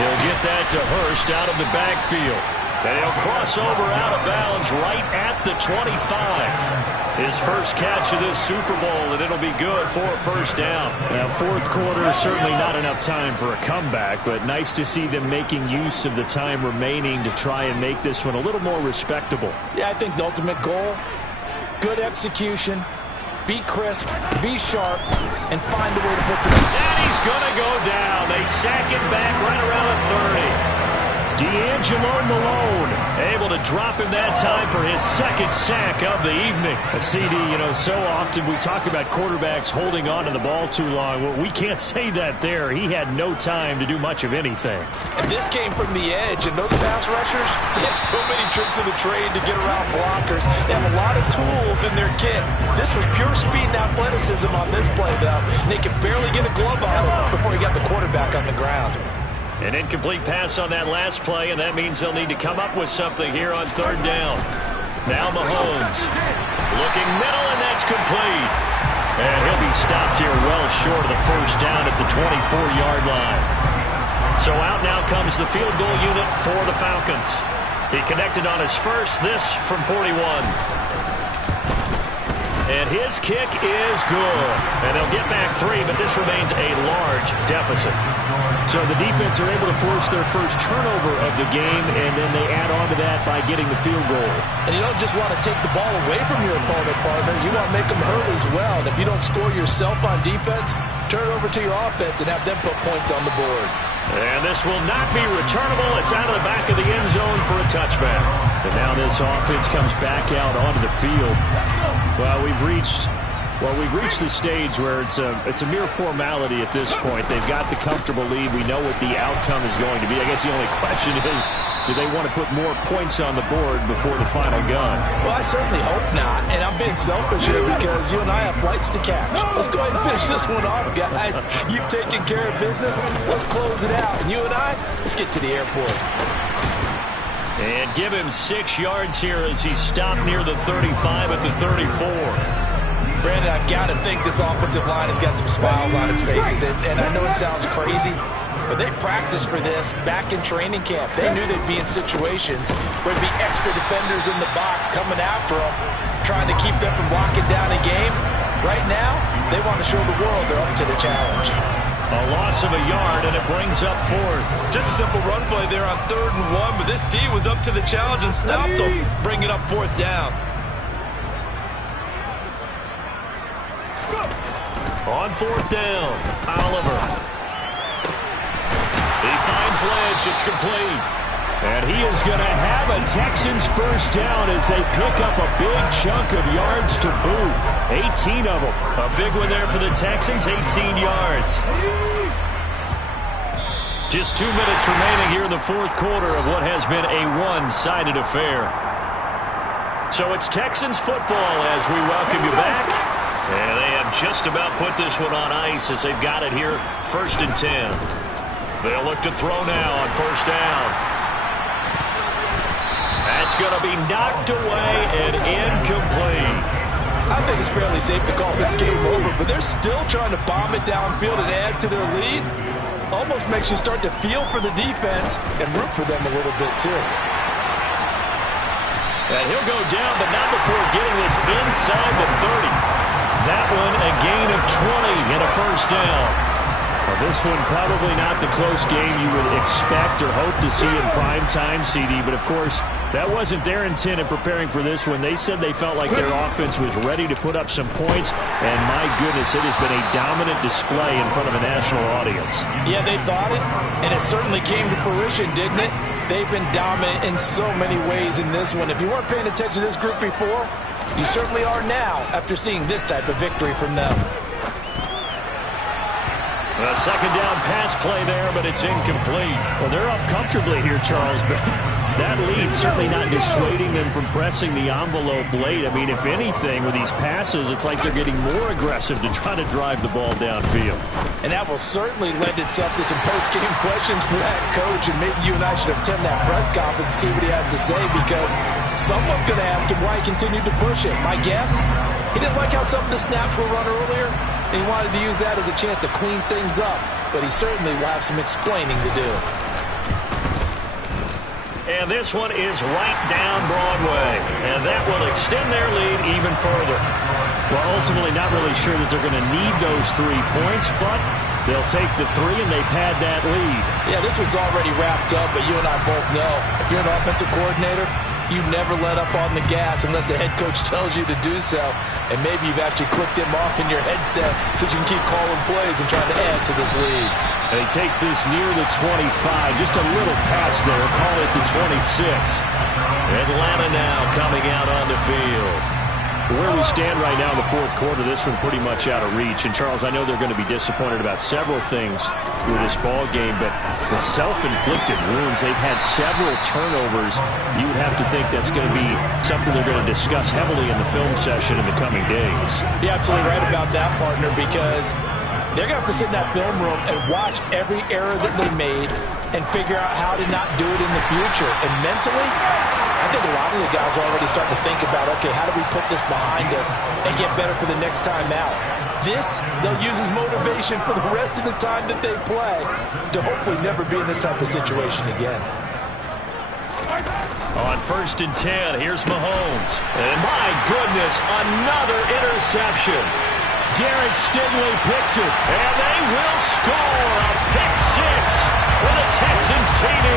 He'll get that to Hurst out of the backfield. And he'll cross over out of bounds right at the 25. His first catch of this Super Bowl, and it'll be good for a first down. Now, fourth quarter, certainly not enough time for a comeback, but nice to see them making use of the time remaining to try and make this one a little more respectable. Yeah, I think the ultimate goal, good execution, be crisp, be sharp, and find a way to put some. And he's going to go down. They sack him back right around the 30. D'Angelo Malone able to drop him that time for his second sack of the evening. CD, you know, so often we talk about quarterbacks holding on to the ball too long. Well, we can't say that there. He had no time to do much of anything. And this came from the edge, and those pass rushers, they have so many tricks of the trade to get around blockers. They have a lot of tools in their kit. This was pure speed and athleticism on this play, though. And they could barely get a glove on it before he got the quarterback on the ground. An incomplete pass on that last play, and that means they'll need to come up with something here on 3rd down. Now Mahomes looking middle, and that's complete. And he'll be stopped here well short of the first down at the 24-yard line. So out now comes the field goal unit for the Falcons. He connected on his first, this from 41. And his kick is good. And they'll get back 3, but this remains a large deficit. So the defense are able to force their first turnover of the game, and then they add on to that by getting the field goal. And you don't just want to take the ball away from your opponent, partner. You want to make them hurt as well. And if you don't score yourself on defense, turn it over to your offense and have them put points on the board. And this will not be returnable. It's out of the back of the end zone for a touchback. And now this offense comes back out onto the field. Well, we've reached the stage where it's a mere formality at this point. They've got the comfortable lead. We know what the outcome is going to be. I guess the only question is, do they want to put more points on the board before the final gun? Well, I certainly hope not. And I'm being selfish here because you and I have flights to catch. Let's go ahead and finish this one off, guys. You've taken care of business. Let's close it out. And you and I, let's get to the airport. And give him 6 yards here as he's stopped near the 35 at the 34. Brandon, I've got to think this offensive line has got some smiles on its faces. And I know it sounds crazy, but they practiced for this back in training camp. They knew they'd be in situations where there'd be extra defenders in the box coming after them, trying to keep them from locking down a game. Right now, they want to show the world they're up to the challenge. A loss of a yard, and it brings up 4th. Just a simple run play there on 3rd and 1, but this D was up to the challenge and stopped them, bringing up 4th down. On 4th down, Oliver. He finds Lynch. It's complete. And he is going to have a Texans first down as they pick up a big chunk of yards to boot. 18 of them. A big one there for the Texans, 18 yards. Just 2 minutes remaining here in the 4th quarter of what has been a one-sided affair. So it's Texans football as we welcome you back. And they have just about put this one on ice as they've got it here, 1st and 10. They'll look to throw now on 1st down. That's going to be knocked away and incomplete. I think it's fairly safe to call this game over, but they're still trying to bomb it downfield and add to their lead. Almost makes you start to feel for the defense and root for them a little bit, too. And he'll go down, but not before getting this inside the 30. That one a gain of 20 and a first down. Well, this one probably not the close game you would expect or hope to see in prime time, CD. But, of course, that wasn't their intent in preparing for this one. They said they felt like their offense was ready to put up some points. And, my goodness, it has been a dominant display in front of a national audience. Yeah, they thought it, and it certainly came to fruition, didn't it? They've been dominant in so many ways in this one. If you weren't paying attention to this group before, you certainly are now after seeing this type of victory from them. A second down pass play there, but it's incomplete. Well, they're up comfortably here, Charles, but that lead certainly not dissuading them from pressing the envelope late. I mean, if anything, with these passes, it's like they're getting more aggressive to try to drive the ball downfield. And that will certainly lend itself to some post-game questions for that coach, and maybe you and I should attend that press conference and see what he has to say, because someone's going to ask him why he continued to push it. My guess, he didn't like how some of the snaps were run earlier, and he wanted to use that as a chance to clean things up, but he certainly will have some explaining to do. And this one is right down Broadway, and that will extend their lead even further. Well, ultimately not really sure that they're going to need those 3 points, but they'll take the 3 and they pad that lead. Yeah, this one's already wrapped up, but you and I both know if you're an offensive coordinator, you never let up on the gas unless the head coach tells you to do so. And maybe you've actually clicked him off in your headset so you can keep calling plays and trying to add to this lead. And he takes this near the 25. Just a little pass there. Call it the 26. Atlanta now coming out on the field. Where we stand right now in the fourth quarter, this one pretty much out of reach. And, Charles, I know they're going to be disappointed about several things with this ball game, but the self-inflicted wounds, they've had several turnovers. You would have to think that's going to be something they're going to discuss heavily in the film session in the coming days. You're absolutely right about that, partner, because they're going to have to sit in that film room and watch every error that they made and figure out how to not do it in the future. And mentally, I think a lot of the guys are already starting to think about, okay, how do we put this behind us and get better for the next time out? This, they'll use as motivation for the rest of the time that they play to hopefully never be in this type of situation again. On 1st and 10, here's Mahomes. And my goodness, another interception. Derek Stingley picks it. And they will score a pick 6 for the Texans TD.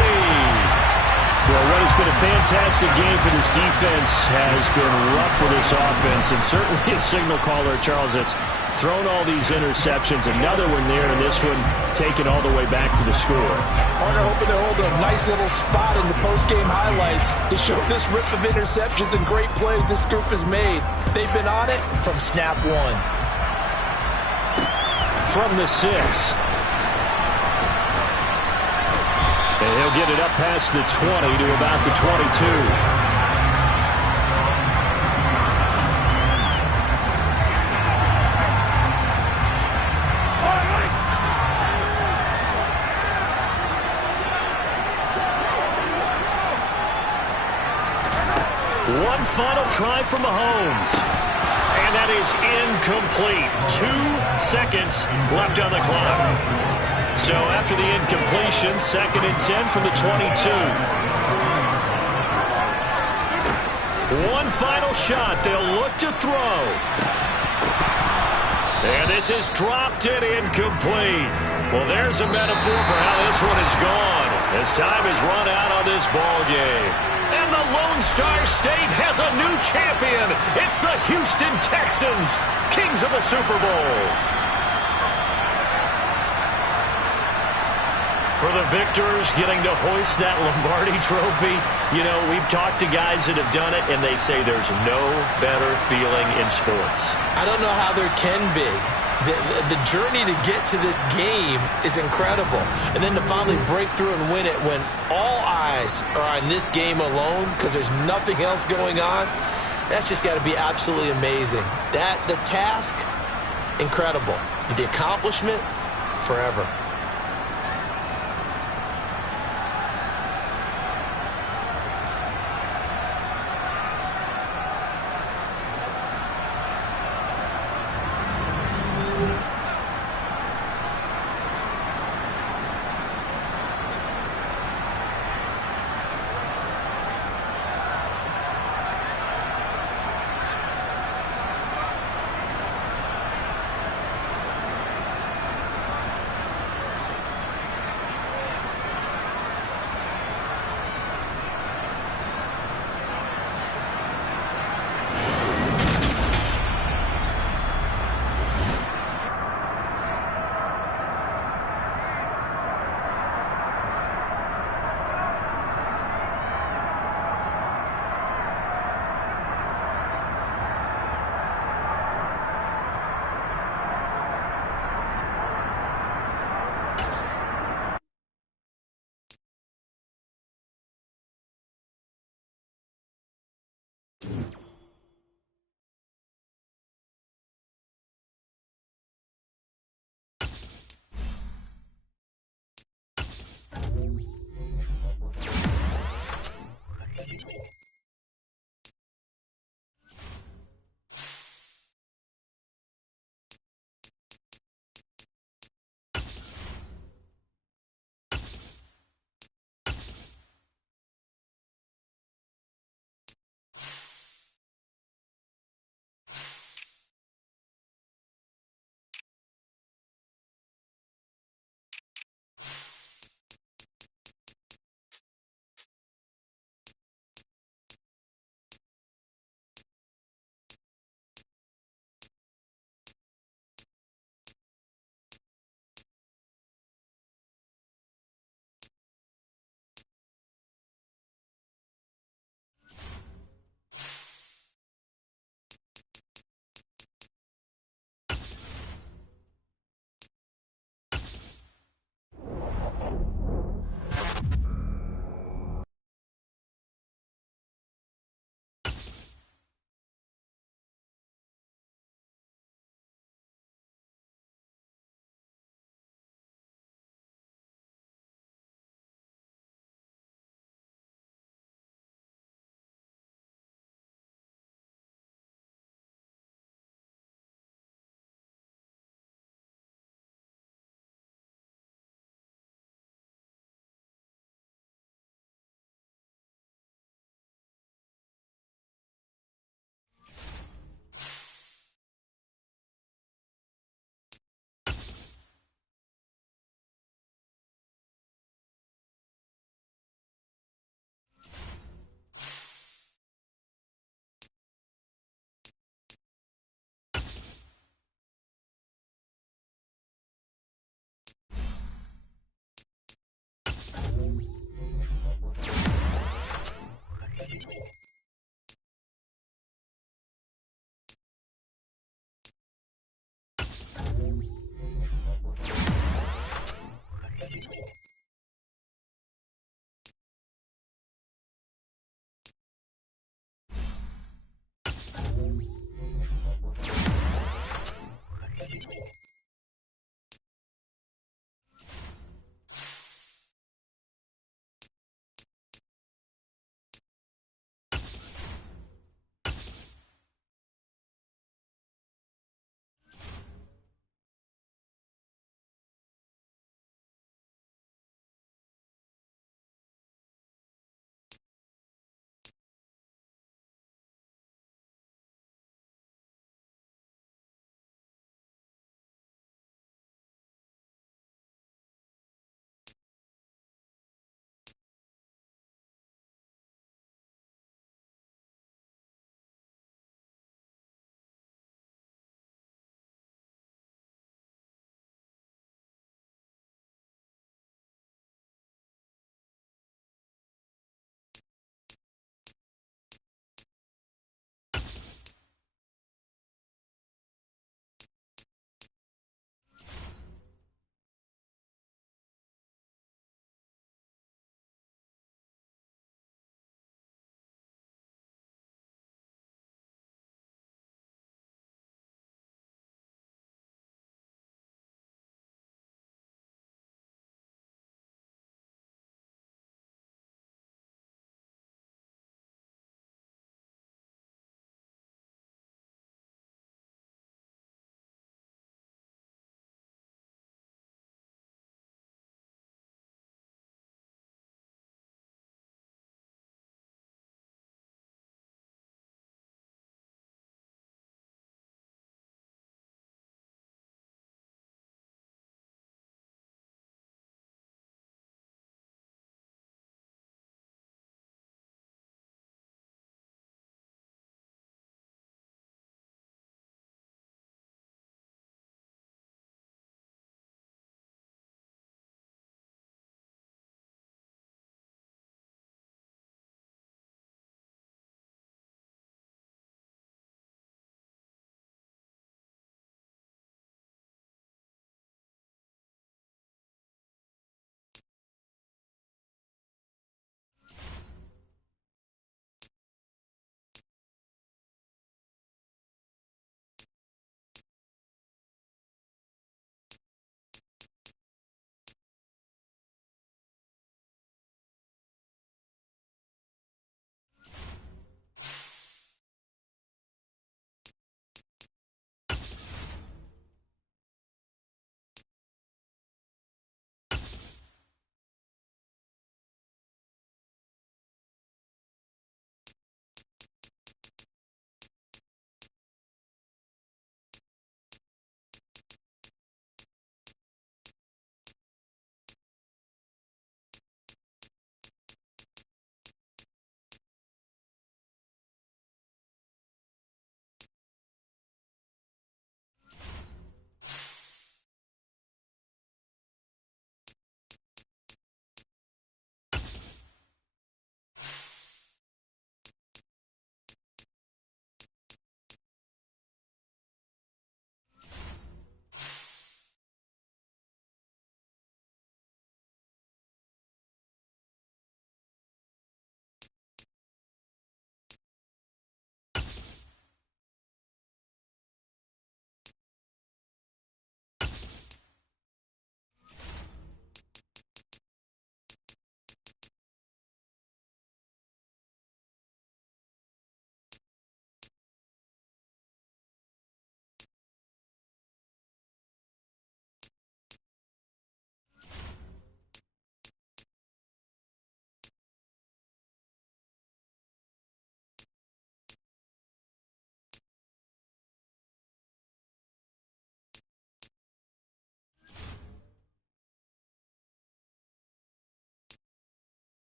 Well, what has been a fantastic game for this defense has been rough for this offense, and certainly a signal caller, Charles, that's thrown all these interceptions. Another one there, and this one taken all the way back for the score. Partner hoping they're holding a nice little spot in the post-game highlights to show this rip of interceptions and great plays this group has made. They've been on it from snap one. From the 6. And he'll get it up past the 20 to about the 22. One final try from Mahomes. And that is incomplete. 2 seconds left on the clock. So after the incompletion, 2nd and 10 from the 22. One final shot. They'll look to throw. And this is dropped and incomplete. Well, there's a metaphor for how this one is gone, as time has run out on this ball game. And the Lone Star State has a new champion. It's the Houston Texans, kings of the Super Bowl. For the victors getting to hoist that Lombardi trophy, you know, we've talked to guys that have done it, and they say there's no better feeling in sports. I don't know how there can be. The journey to get to this game is incredible. And then to finally break through and win it when all eyes are on this game alone because there's nothing else going on, that's just got to be absolutely amazing. The task, incredible. But the accomplishment, forever. right.